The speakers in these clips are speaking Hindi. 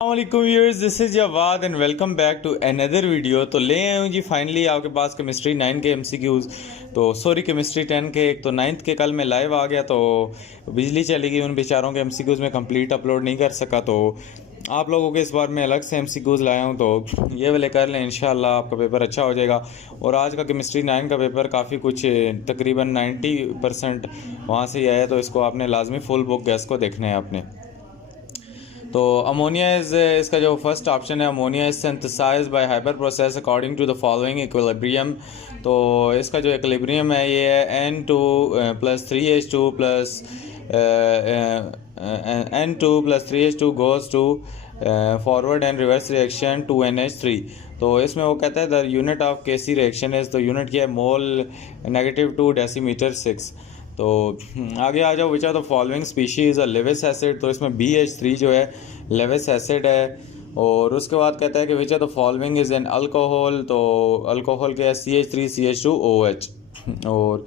वालेकुम viewers, this is Jawad and welcome back to another video. तो ले आए हूँ जी फाइनली आपके पास केमिस्ट्री 9 के एमसीक्यूज़। तो सॉरी केमिस्ट्री 10 के, एक तो 9th के कल मैं लाइव आ गया तो बिजली चली गई, उन बेचारों के एमसीक्यूज़ में कंप्लीट अपलोड नहीं कर सका। तो आप लोगों के इस बार मैं अलग से एमसीक्यूज़ लाया हूँ, तो ये वाले कर लें, इंशाल्लाह आपका पेपर अच्छा हो जाएगा। और आज का केमिस्ट्री 9 का पेपर काफ़ी कुछ तकरीबन 90% वहाँ से ही आया, तो इसको आपने लाजमी फुल बुक गैस को देखना है आपने। तो अमोनिया इज इसका जो फर्स्ट ऑप्शन है, ammonia is synthesize by hyper process according to the following equilibrium. तो इसका जो इक्विलिब्रियम है ये है N2 plus 3H2 plus N2 plus 3H2 goes to forward and reverse reaction 2NH3। तो इसमें वो कहता है the unit of KC reaction is, तो यूनिट क्या है, मोल -2 डेसीमीटर 6। तो आगे आ जाओ, which are the following species Lewis acid. तो इसमें BH3 जो है लेविस एसिड है। और उसके बाद कहता है कि which are the following is an alcohol. तो अल्कोहल क्या है, CH3CH2OH। और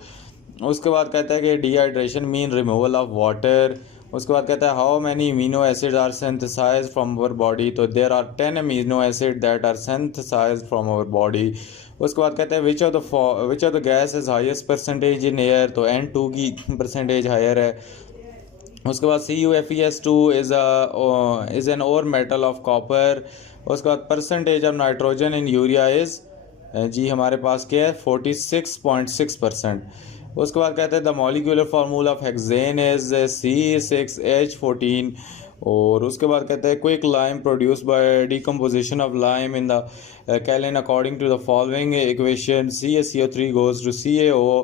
उसके बाद कहता है कि dehydration mean removal of water. उसके बाद कहता है how many amino acid are synthesize from our body. तो there are 10 amino acid that are synthesize from our body. उसके बाद कहते हैं which of the gas is highest percentage in air. तो N2 की परसेंटेज हायर है। उसके बाद CuFeS2 is an ore metal of copper. उसके बाद percentage of nitrogen in urea is जी हमारे पास क्या है 46.6%। उसके बाद कहते हैं the molecular formula of hexane is C6H14। और उसके बाद कहते हैं quick lime produce by decomposition of lime in the kiln according to the following equation CaCO3 goes to CaO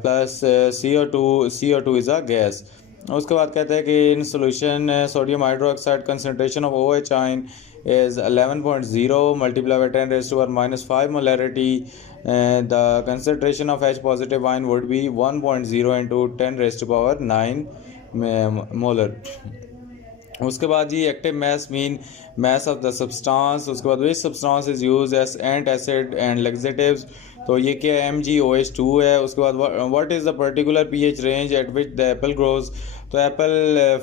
plus CO2 is a gas. उसके बाद कहते हैं कि in solution sodium hydroxide concentration of OH ion is 11.0 multiplied by 10 raised to power -5 molarity. The concentration of H positive ion would be 1.0 into 10 raised to power 9 molar. उसके बाद जी active mass mean mass of the substance. उसके बाद which substance is use as antacid and laxatives. तो ये क्या MgOH2 है। उसके बाद what is the particular pH range at which the apple grows. तो एप्पल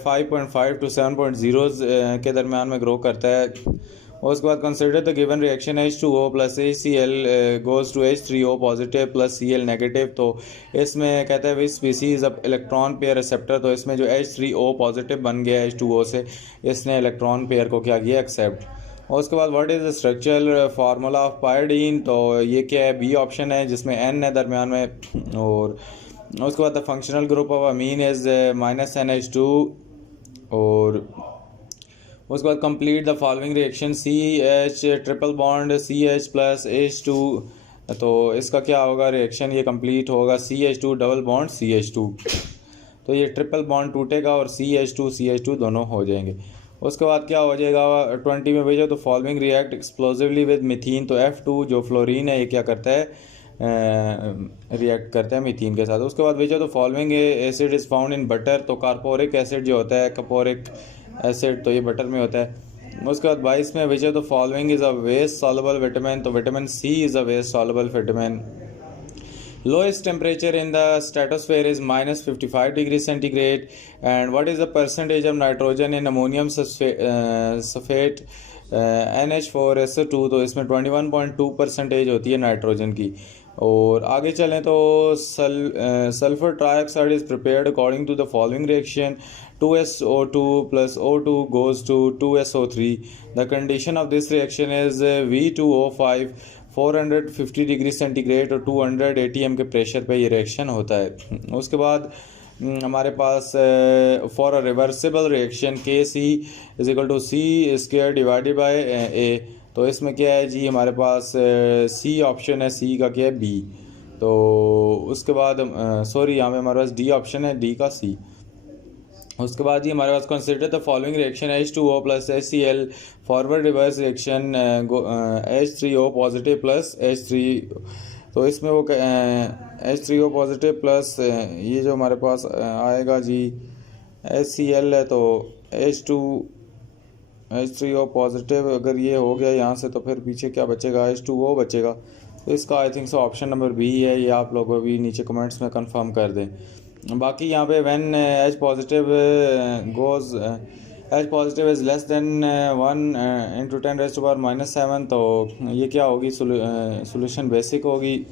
5.5 to 7.0 के दरमियान में ग्रो करता है। उसके बाद consider the given reaction H2O plus HCl goes to H3O positive plus Cl negative. तो इसमें कहते हैं which species of electron pair receptor. तो इसमें जो H3O पॉजिटिव बन गया H2O से, इसने इलेक्ट्रॉन पेयर को क्या किया, एक्सेप्ट। और उसके बाद what is the structural formula of Pyodine. तो ये क्या है, B ऑप्शन है जिसमें N है दरमियान में। और उसके बाद the functional group of amine is -NH2। और उसके बाद complete the following reaction CH triple bond CH plus H2। तो इसका क्या होगा रिएक्शन, ये कंप्लीट होगा CH2 डबल बॉन्ड CH2। तो ये ट्रिपल बॉन्ड टूटेगा और CH2 दोनों हो जाएंगे। उसके बाद क्या हो जाएगा 20 में भेजो। तो फॉलोइंग रिएक्ट एक्सप्लोजिवली विद मिथीन। तो F2 जो फ्लोरीन है ये क्या करता है, रिएक्ट करता है मीथीन के साथ। उसके बाद भेजो तो following acid is found in butter. तो कार्पोरिक एसिड जो होता है, कपोरिक एसिड, तो ये बटर में होता है। उसके बाद 22 में भेजो तो फॉलोइंग इज़ अ वेस्ट सॉल्युबल विटामिन। तो विटामिन C इज़ अ वेस्ट soluble vitamin. Lowest temperature in the stratosphere is -55 degrees centigrade. And what is the percentage of nitrogen in ammonium sulfate NH4SO2। तो इसमें 21.2% होती है नाइट्रोजन की। और आगे चलें तो sulphur trioxide is prepared according to the following reaction 2SO2 plus O2 goes to 2SO3। The condition of this reaction is V2O5 450 degree centigrade और 200 ATM के प्रेशर पे ये रिएक्शन होता है। उसके बाद हमारे पास for a reversible reaction KC is equal to C² divided by A। तो इसमें क्या है जी, हमारे पास C ऑप्शन है, C का क्या है B। तो उसके बाद सॉरी यहाँ पे हमारे पास D ऑप्शन है, D का C। उसके बाद जी हमारे पास consider the following reaction H2O plus HCl forward reverse reaction H3O positive plus H3। तो इसमें वो H3O पॉजिटिव प्लस ये जो हमारे पास आएगा जी HCl है, तो H3O पॉजिटिव अगर ये हो गया यहाँ से, तो फिर पीछे क्या बचेगा, H2O बचेगा। तो इसका I think so option number B है। ये आप लोग भी नीचे कमेंट्स में कंफर्म कर दें। बाकी यहाँ पे when H positive goes H positive is less than 1 × 10⁻⁻⁷, तो ये क्या होगी, सोल्यूशन बेसिक होगी।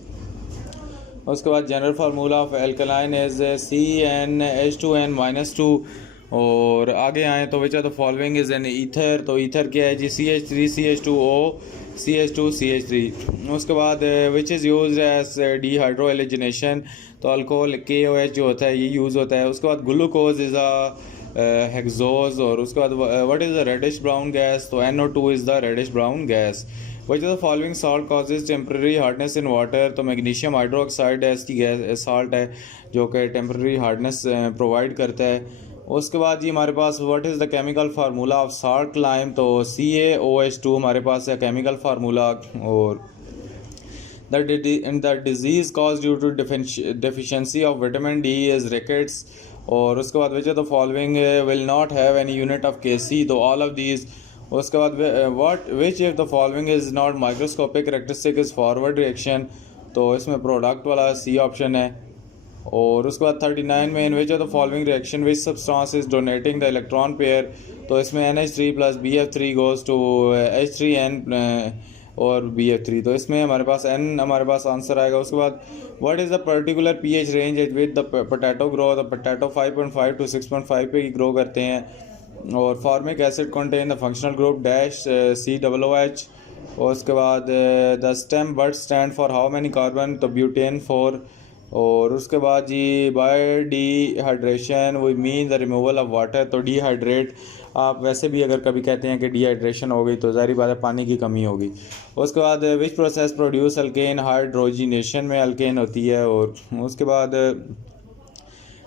उसके बाद general formula of alkaline is CnH2n-2। और आगे आए तो विच of the following is N ether, तो ईथर क्या है जी, CH3CH2O CH2CH3। उसके बाद विच इज़ यूज एज डिहाइड्रोएलिजिनेशन, तो अल्कोहल KOH जो होता है ये यूज़ होता है। उसके बाद ग्लूकोज इज़ अ हेक्सोज। और उसके बाद what is the reddish brown gas, तो NO2 is the reddish brown gas. Which of the following salt causes temporary hardness in water, तो मैग्नीशियम हाइड्रोक्साइड ऐसी गैस सॉल्ट है जो कि टेम्प्रेरी हार्डनेस प्रोवाइड करता है। उसके बाद जी हमारे पास what is the chemical formula of salt lime, तो CaOH2 हमारे पास है केमिकल फार्मूला। और the disease cause due to deficiency of vitamin D is rickets. और उसके बाद which of the following will not have any unit of Kc, तो ऑल ऑफ दीज। उसके बाद what which of the following is not microscopic characteristic is forward reaction, तो इसमें प्रोडक्ट वाला C ऑप्शन है। और उसके बाद 39 में in which of the following reaction which substance is donating the electron pair, तो इसमें NH3 + BF3 goes to H3n और BF3, तो इसमें हमारे पास N हमारे पास आंसर आएगा। उसके बाद what is the particular pH range with the potato grow, the potato 5.5 to 6.5 पे ही ग्रो करते हैं। और formic acid contain the functional group dash COOH। और उसके बाद the stem but stand for how many carbon, तो ब्यूटेन 4। और उसके बाद जी by dehydration we mean the removal of water, तो डिहाइड्रेट आप वैसे भी अगर कभी कहते हैं कि डिहाइड्रेशन हो गई तो ज़ाहिर बात है पानी की कमी होगी। उसके बाद which process produce alkane, hydrogenation में अल्केन होती है। और उसके बाद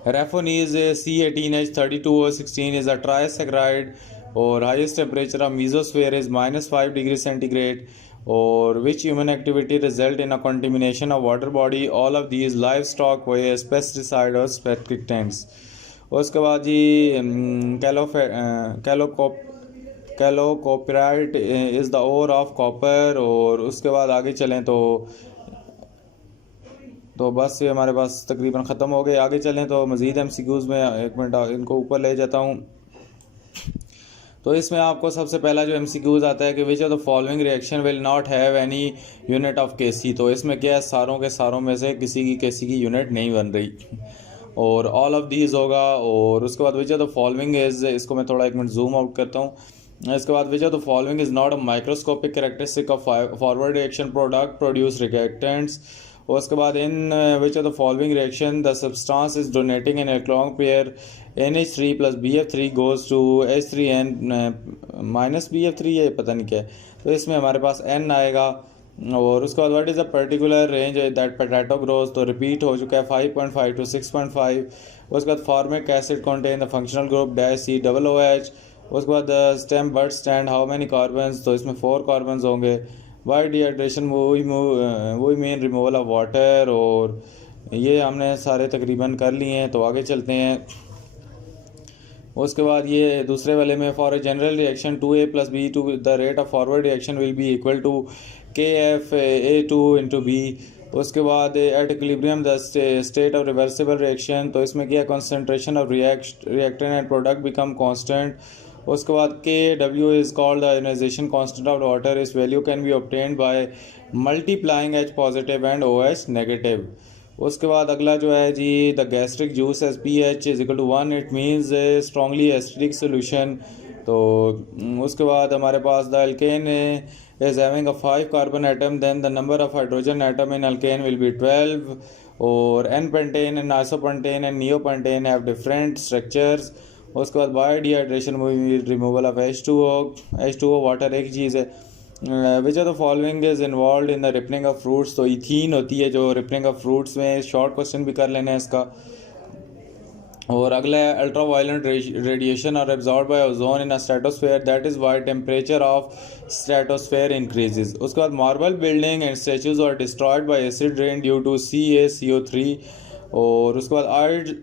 रेफोनीज C18H32O16 इज़ अ ट्राइसैकेराइड। और highest temperature of mesosphere is -5 degree centigrade. और which human activity result in a contamination of water body, all of these livestock waste, pesticide और स्पेक्टिटेंट्स। उसके बाद जी chalcopyrite is the ore of copper. और उसके बाद आगे चलें तो बस ये हमारे पास तकरीबन ख़त्म हो गए। आगे चलें तो मज़ीद MCQs में, एक मिनट इनको ऊपर ले जाता हूँ। तो इसमें आपको सबसे पहला जो MCQs आता है कि विच of the following reaction will not have any unit of Kc, तो इसमें क्या है, सारों के सारों में से किसी की Kc की यूनिट नहीं बन रही। और ऑल ऑफ दीज होगा। और उसके बाद which of the following is, इसको मैं थोड़ा एक मिनट जूम आउट करता हूँ। इसके बाद which of the following is not a microscopic characteristic of forward reaction product produce reactants. और उसके बाद in which of the following reaction the substance is donating an electron pair NH3 + BF3 goes to H3n - BF3, ये पता नहीं क्या है, तो इसमें हमारे पास N आएगा। और उसके बाद what is the particular range that potato grows, तो रिपीट हो चुका है 5.5 to 6.5। उसके बाद formic acid contain the functional group COOH। उसके बाद stem but stand how many carbons, तो इसमें 4 कार्बन्स होंगे। बाय डिहाइड्रेशन वही मीन रिमूवल ऑफ वाटर। और ये हमने सारे तकरीबन कर लिए हैं, तो आगे चलते हैं। उसके बाद ये दूसरे वाले में for a general reaction 2A + B to the rate of forward reaction will be equal to KFA2 × B। उसके बाद at equilibrium the state of reversible reaction, तो इसमें क्या concentration of reactant and product become constant. उसके बाद KW is called the ionisation constant of water, इस value can be obtained by multiplying H positive and OH negative. उसके बाद अगला जो है जी the gastric juice as pH = 1, it means strongly acidic solution. तो उसके बाद हमारे पास the alkane is having a 5 carbon atom, then the number of hydrogen atom in alkane will be 12। और N-पेंटेन and isopentane and neopentane have different structures. उसके बाद by dehydration removal of H2O water एक चीज़ है। Which of the following is involve in the ripening of fruits, तो इथीन होती है जो रिपनिंग ऑफ फ्रूट्स में, शॉर्ट क्वेश्चन भी कर लेना है इसका। और अगला है ultra violent radiation are absorb by ozone in a stratosphere, that is why temperature of stratosphere increases. उसके बाद marble building and statues are destroyed by acid rain due to CaCO3। और उसके बाद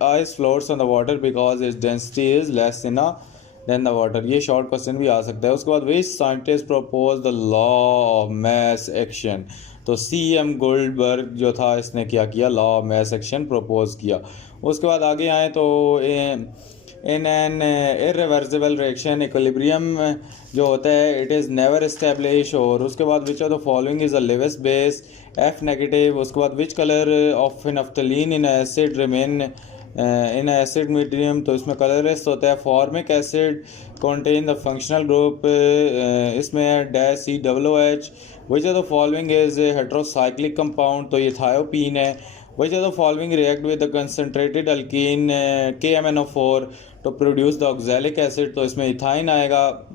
ice floats on the water because its density is less than the water, ये शॉर्ट क्वेश्चन भी आ सकता है। उसके बाद which scientist propose the law of mass action, तो CM गोल्डबर्ग जो था इसने क्या किया, law of mass action propose किया। उसके बाद आगे आए तो in an irreversible reaction equilibrium जो होता है इट इज़ नेवर इस्टेब्लिश। और उसके बाद which of the following is a Lewis base F negative. उसके बाद which colour of phenolphthalein in acid remain in acid medium, तो इसमें कलरलेस होता है। Formic acid contain the functional group इसमें dash COOH। Which of the following is heterocyclic compound, तो ये थायोपीन है। Which of the following react with the concentrated अल्कीन KMnO4 to produce the oxalic acid, तो इसमें इथाइन आएगा।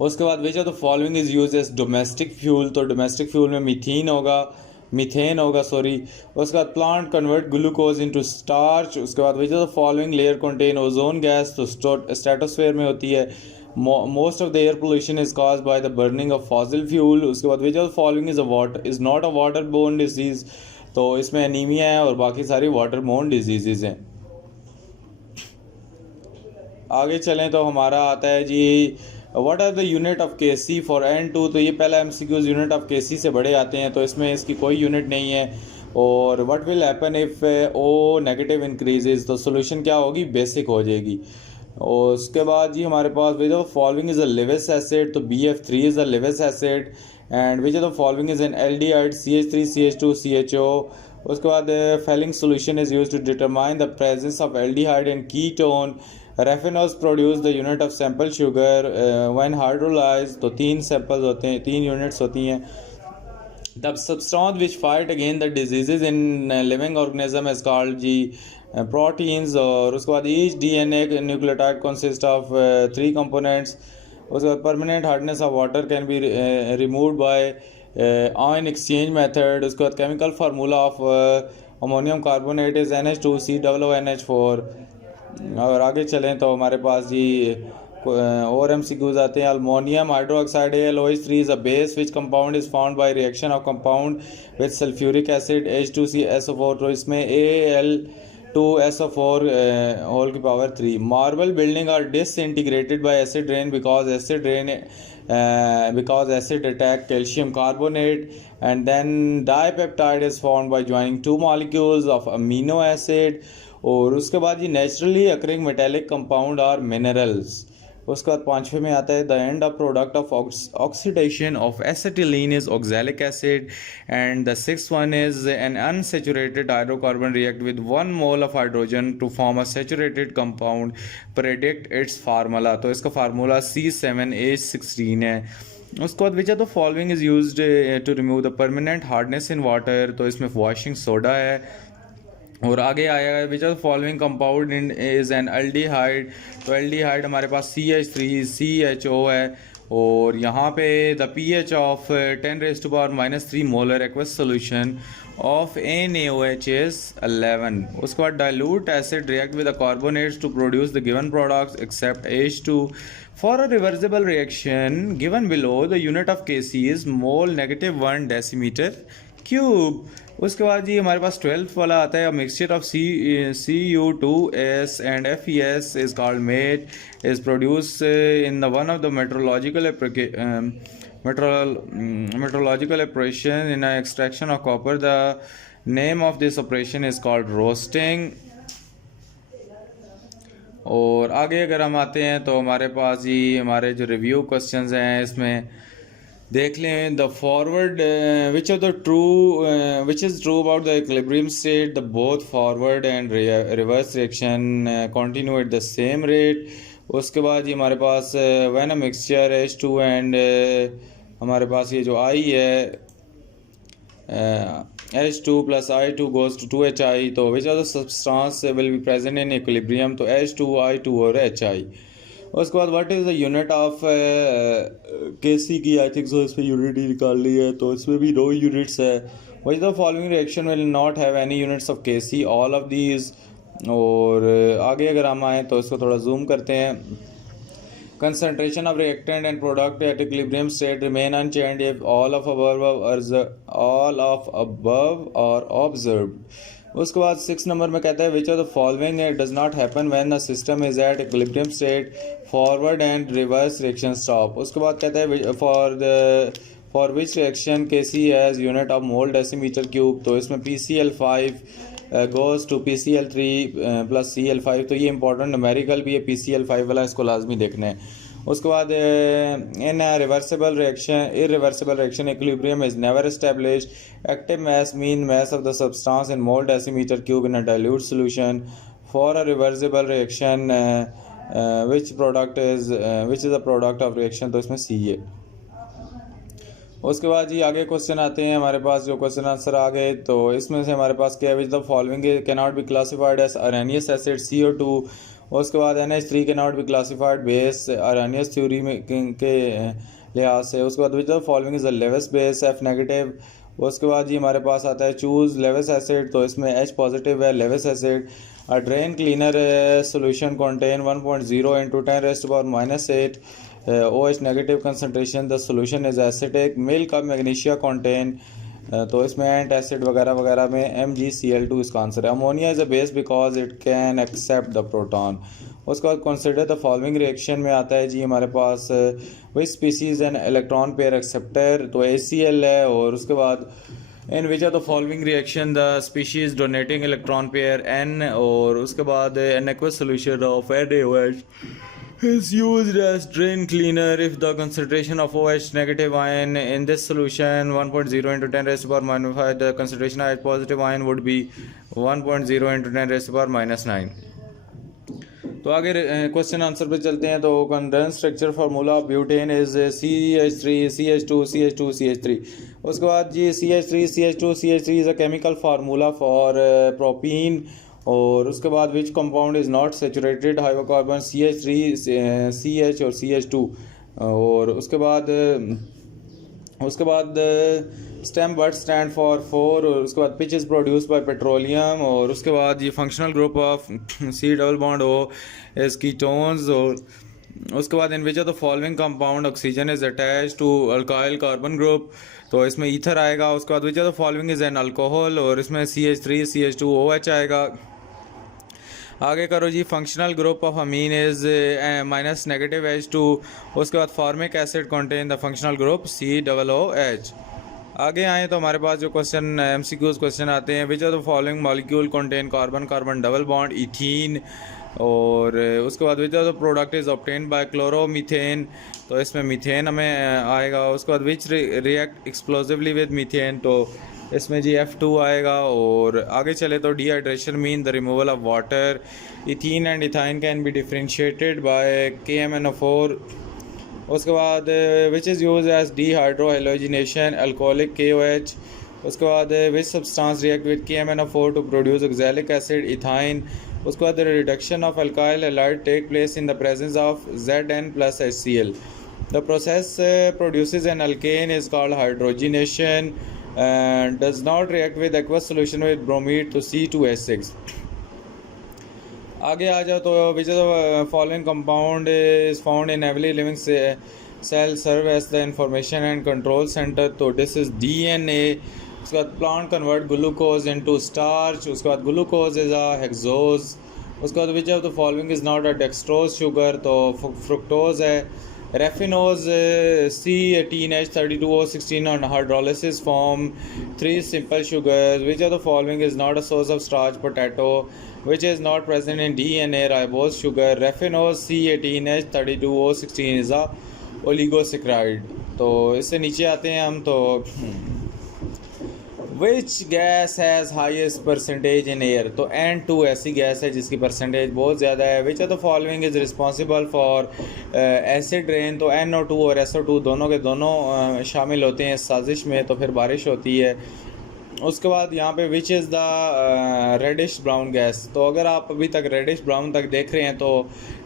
उसके बाद which of the following is use as domestic fuel, तो डोमेस्टिक फ्यूल में मीथेन होगा सॉरी। उसके बाद plant convert glucose into starch. उसके बाद which of the following layer contain ozone gas, तो स्ट्रेटोस्फेयर में होती है। Most of the air pollution is caused by the burning of fossil fuel. उसके बाद which of the following is not a water borne disease, तो इसमें एनीमिया है और बाकी सारी वाटर बोर्न डिजीजेज हैं। आगे चलें तो हमारा आता है जी what are the unit of KC for N2, तो ये पहला MCQs यूनिट ऑफ केसी से बड़े आते हैं, तो इसमें इसकी कोई यूनिट नहीं है। और what will happen if O negative increases, तो सोल्यूशन क्या होगी, बेसिक हो जाएगी। और उसके बाद जी हमारे पास which of the following is a Lewis acid, तो BF3 is a Lewis acid. And which of the following is an aldehyde CH3CH2 CHO। उसके बाद Fehling solution is use to determine the presence of aldehyde and ketone. Raffinose produce the unit of sample sugar when hydrolyse, तो 3 सैंपल्स होते हैं, 3 यूनिट्स होती हैं। The substance which fight again the diseases in living organism is called ji proteins. और उसके बाद each DNA nucleotide consist of 3 components. उसके बाद permanent hardness of water can be removed by ion exchange method. उसके बाद chemical formula of ammonium carbonate is NH2COONH4। और आगे चलें तो हमारे पास जी और MCQs आते हैं। Aluminium hydroxide AlOH3 is a base which compound is found by reaction of compound with sulphuric acid H2CSO4, तो इसमें Al2SO4 होल की power 3। Marble building are disintegrated by acid rain because acid attack calcium carbonate, and then dipeptide is formed by joining 2 molecules of amino acid। और उसके बाद ये नेचुरली अकरिंग मेटेलिक कंपाउंड और मिनरल्स। उसके बाद 5वें में आता है the end of product of oxidation of acetylene is oxalic acid. And the 6th one is an unsaturated hydrocarbon react with 1 mole of hydrogen to form a saturated compound, predict its formula, तो इसका फार्मूला C7H16 है। उसके बाद which of the following is used to remove the permanent hardness in water, तो इसमें वॉशिंग सोडा है। और आगे आएगा which of the following compound is an aldehyde, तो एल्डिहाइड हमारे पास CH3CHO है। और यहाँ पे the pH of 10⁻³ molar aqueous solution of NaOH is 11। उसके बाद dilute acid react with the carbonates to produce the given products except H2 for a reversible reaction given below the unit of Kc is mole -1 decimetre cube. उसके बाद जी हमारे पास 12th वाला आता है mixture of Cu2S and FeS is called matte is produce in the one of the metrological operation in extraction of copper. The name of this operation is called roasting। और आगे अगर हम आते हैं तो हमारे पास ही हमारे जो रिव्यू क्वेश्चंस हैं इसमें देख लें। The forward which of the which is true about the equilibrium state, the both forward and reverse reaction continue at the same rate. उसके बाद ये हमारे पास when a mixture H2 and हमारे पास ये जो I है H2 + I2 goes to 2HI, तो विच of the substance will be present in equilibrium, तो H2 I2 और HI। उसके बाद what is the unit of Kc की, आई थिंक सो इसमें यूनिट ही निकाल ली है, तो इसमें भी 2 यूनिट्स है। Which the following reaction will not have any units of Kc, all of these. और आगे अगर हम आएँ तो इसको थोड़ा जूम करते हैं। Concentration of reactant and product at equilibrium state remain unchanged if all of above are observed. उसके बाद 6 नंबर में कहता है which of the following does not happen when the system is at equilibrium state, forward and reverse reaction stop. उसके बाद कहता है for which reaction Kc has unit of mole decimetre cube, तो इसमें PCl5 goes to PCl3 plus Cl5। तो ये इंपॉर्टेंट न्यूमेरिकल भी है, PCl5 वाला, इसको लाजमी देखना है। उसके बाद इन reversible reaction irreversible reaction equilibrium is never established. Active mass mean mass of the substance in mole decimetre cube in a dilute solution for a reversible reaction which is a product of reaction. तो इसमें सी है। उसके बाद जी आगे क्वेश्चन आते हैं हमारे पास, जो क्वेश्चन आंसर आ गए तो इसमें से हमारे पास क्या है, which the following can not be classified as Arrhenius acid CO2। उसके बाद NH3 can not be classified base Arrhenius theory में के लिहाज से। उसके बाद which the following is the Lewis base F negative. उसके बाद जी हमारे पास आता है चूज लेवेस एसिड, तो इसमें H पॉजिटिव है Lewis acid. A drain cleaner solution contain 1.0 into 10⁻⁻8 OH negative concentration, the solution is acidic. Milk of magnesia contain, तो इसमें एंट एसिड वगैरह वगैरह में MgCl2 इसका आंसर है। Ammonia is a base because it can accept the proton. उसके बाद कंसिडर द फॉलोइंग रिएक्शन में आता है जी हमारे पास which species an electron pair acceptor, तो ACl है। और उसके बाद in which are the following reaction the species donating electron pair N। और उसके बाद an aqueous solution of NaOH is used as drain cleaner if the concentration of OH negative ion in this solution 1.0 into 10⁻⁻5, the concentration of H positive ion would be 1.0 into 10⁻⁹। तो आगे क्वेश्चन आंसर पे चलते हैं। तो condense structure formula of butane is CH3 CH2 CH2 CH3। उसके बाद जी CH3 CH2 CH3 is a chemical formula for propene. और उसके बाद which compound is not saturated hydrocarbon CH3 CH और CH2। और उसके बाद स्टेम वर्ड स्टैंड फॉर 4। और उसके बाद pitch is produce by petroleum. और उसके बाद ये functional group of C double bond O is ketones. और उसके बाद in which of the following compound oxygen is attach to alkyl carbon group, तो इसमें ईथर आएगा। उसके बाद which of the following is an alcohol, और इसमें CH3 CH2 OH आएगा। आगे करो जी functional group of amine is minus negative H2। उसके बाद formic acid contain the functional group COOH। आगे आए तो हमारे पास जो क्वेश्चन MCQs क्वेश्चन आते हैं, which are the following molecule contain carbon carbon double bond ethene. और उसके बाद which are the product is obtain by chloromethane, तो इसमें मीथेन हमें आएगा। उसके बाद which react explosively with methane, तो इसमें जी F2 आएगा। और आगे चले तो dehydration mean the removal of water. Ethene and ethyne can be differentiated by KMnO4। उसके बाद which is use as dehydrohalogenation alcoholic KOH। उसके बाद which substance react with KMnO4 to produce oxalic acid ethyne. उसके बाद reduction of alkyl halide take place in the presence of Zn plus HCl। The process produces an alkane is called hydrogenation and does not react with aqueous solution with bromide to C2H6। आगे आ जाओ तो which is the following compound is found in every living cell serve as the information and control centre, तो दिस इज DNA। उसके बाद plant convert glucose into starch. उसके बाद ग्लूकोज इज अ हेक्सोज। उसके बाद which of the following is not a dextrose sugar, तो फ्रुक्टोज है। Raffinose C18H32O16 on hydrolysis form 3 simple sugars. Which of the following is not a source of starch? Potato. Which is not present in DNA? Ribose sugar. Raffinose C18H32O16 is a oligosaccharide। तो इससे नीचे आते हैं हम, तो which gas has highest percentage in air, तो N2 ऐसी गैस है जिसकी परसेंटेज बहुत ज़्यादा है। Which of the following is responsible for acid rain, तो NO2 और SO2 दोनों के दोनों शामिल होते हैं इस साजिश में, तो फिर बारिश होती है। उसके बाद यहाँ पे which is the reddish brown gas, तो अगर आप अभी तक रेडिश ब्राउन तक देख रहे हैं तो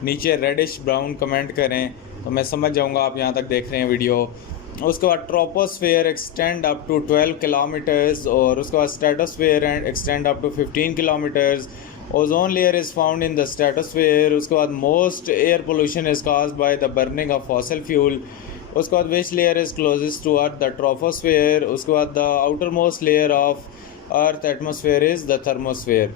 नीचे रेडिश ब्राउन कमेंट करें, तो मैं समझ जाऊँगा आप यहाँ तक देख रहे हैं वीडियो। उसके बाद troposphere extend up to 12 kilometres. और उसके बाद stratosphere and extend up to 15 kilometres. Ozone layer is found in the stratosphere. उसके बाद most air pollution is caused by the burning of fossil fuel. उसके बाद which layer is closest to earth, the troposphere. उसके बाद the outer most layer of earth atmosphere is the thermosphere.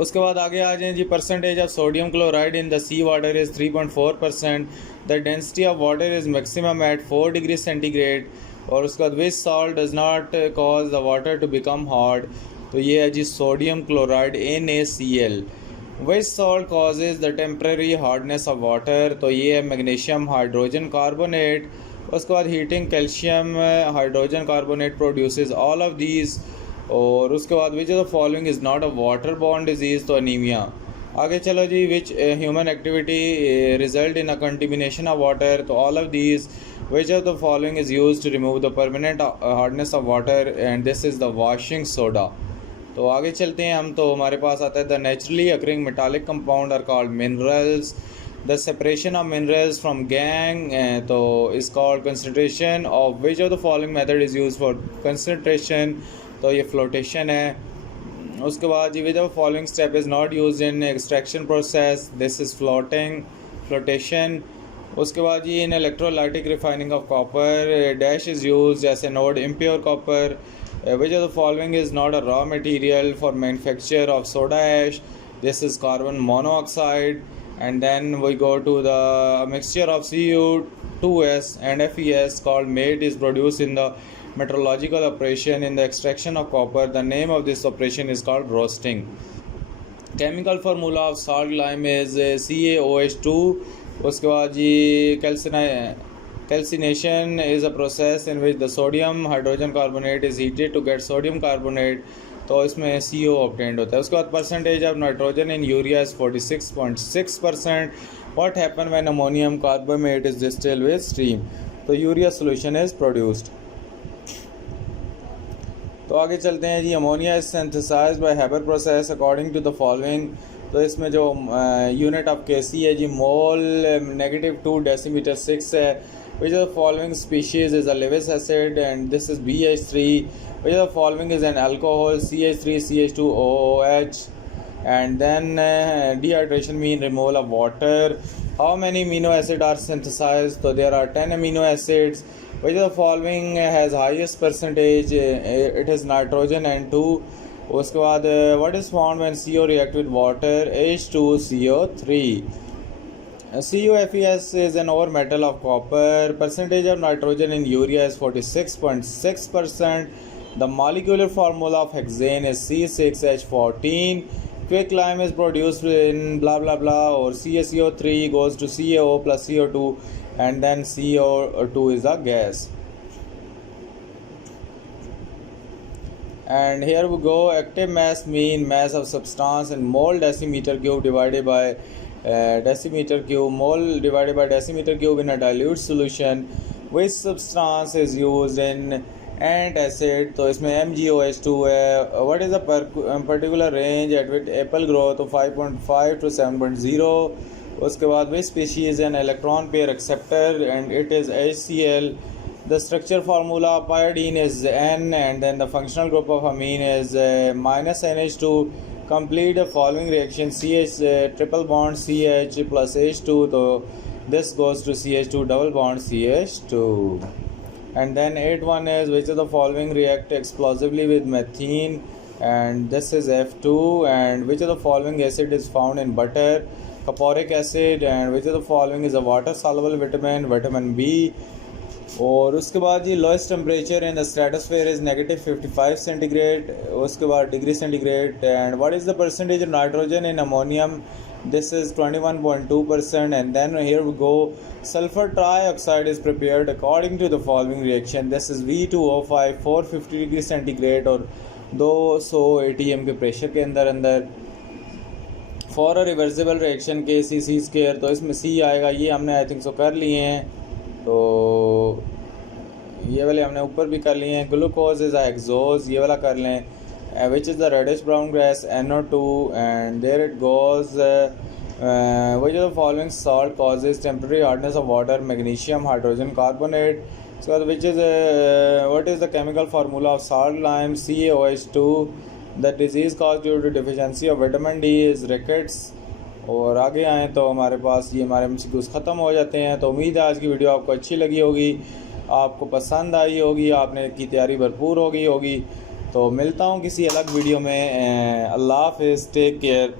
उसके बाद आगे आ जाएं जी, percentage of sodium chloride in the sea water is 3.4%। The density of water is maximum at 4 degree centigrade. और उसके बाद which salt does not cause the water to become hard, तो ये है जी sodium chloride NaCl। Which salt causes the temporary hardness of water, तो ये है मैग्नीशियम हाइड्रोजन कार्बोनेट। उसके बाद heating calcium hydrogen carbonate produces all of these. और उसके बाद which of the following is not a water borne disease, तो अनीमिया। आगे चलो जी, which human activity result in a contamination of water, तो all of these. Which of the following is use to remove the permanent hardness of water, and this is the washing soda. तो आगे चलते हैं हम, तो हमारे पास आता है the naturally occurring metallic compound are called minerals. The separation of minerals from gangue तो is called concentration of which of the following method is use for concentration, तो ये फ्लोटेशन है। उसके बाद जी which of following step is not use in extraction process, this is flotation. उसके बाद जी in electrolytic refining of copper dash is use as anode impure copper. Which of the following is not a raw material for manufacture of soda ash, this is carbon monoxide. And then we go to the mixture of Cu2s and FeS called mate is produced in the metrological operation in the extraction of copper. The name of this operation is called roasting. Chemical formula of salt lime is CaOH2। उसके बाद जी calcination is a process in which the sodium hydrogen carbonate is heated to get sodium carbonate, तो इसमें CO obtained होता है। उसके बाद percentage of nitrogen in urea is 46.6%। what happen when ammonium carbonate is distilled with steam, तो urea solution is produced। तो आगे चलते हैं जी, ammonia is synthesized by Haber process according to the following. तो इसमें जो यूनिट ऑफ केसी है जी मोल -2 डेसीमीटर 6 है। Which of the following species is a Lewis acid and this is BH3। Which of the following is an alcohol CH3CH2OOH। and then dehydration mean removal of water. How many amino acids are synthesized? So there are 10 amino acids. Which of the following has highest percentage? It is nitrogen N2. उसके बाद what is formed when CO react with water? H2CO3. CuFeS is an ore metal of copper. Percentage of nitrogen in urea is 46.6%. The molecular formula of hexane is C6H14. Quick lime is produced in blah blah blah, or CaCO3 goes to CaO plus CO2, and then CO2 is a gas. And here we go, active mass mean mass of substance in mole decimeter cube divided by decimeter cube, mole divided by decimeter cube in a dilute solution. Which substance is used in antacid? तो इसमें MgOH2 है। What is the particular range at which apple grow? तो 5.5 to 7.0। उसके बाद which species is an electron pair acceptor and it is HCl. The structure formula of iodine is N, and then the functional group of amine is minus NH2. Complete the following reaction: CH triple bond CH plus H2, so this goes to CH2 double bond CH2. And then 8.1 is which of the following react explosively with methane, and this is F2. And which of the following acid is found in butter? Caporic acid. And which of the following is a water soluble vitamin? Vitamin B. और उसके बाद जी lowest temperature in the stratosphere is -55 centigrade, उसके बाद degree centigrade. And what is the percentage of nitrogen in ammonium? This is 21.2%। And then here we go, sulphur trioxide is prepared according to the following reaction. This is V2O5 450 degree centigrade और 200 ATM के प्रेशर के अंदर for a reversible reaction KCC²। तो इसमें C आएगा, ये हमने आई थिंक सो कर लिए हैं, तो ये वाले हमने ऊपर भी कर लिए हैं। ग्लूकोज इज़ हेक्सोज, ये वाला कर लें। Which is the reddish brown gas? NO2। And there it goes which of the following salt causes temporary hardness of water? Magnesium hydrogen carbonate. उसके बाद which is what is the chemical formula of salt lime? CaOH2। The disease cause due to deficiency of vitamin D is rickets. और आगे आएँ तो हमारे पास ये हमारे MCQs ख़त्म हो जाते हैं। तो उम्मीद है आज की वीडियो आपको अच्छी लगी होगी, आपको पसंद आई होगी, आपने की तैयारी भरपूर हो गई होगी। तो मिलता हूँ किसी अलग वीडियो में। अल्लाह हाफ़िज़, टेक केयर।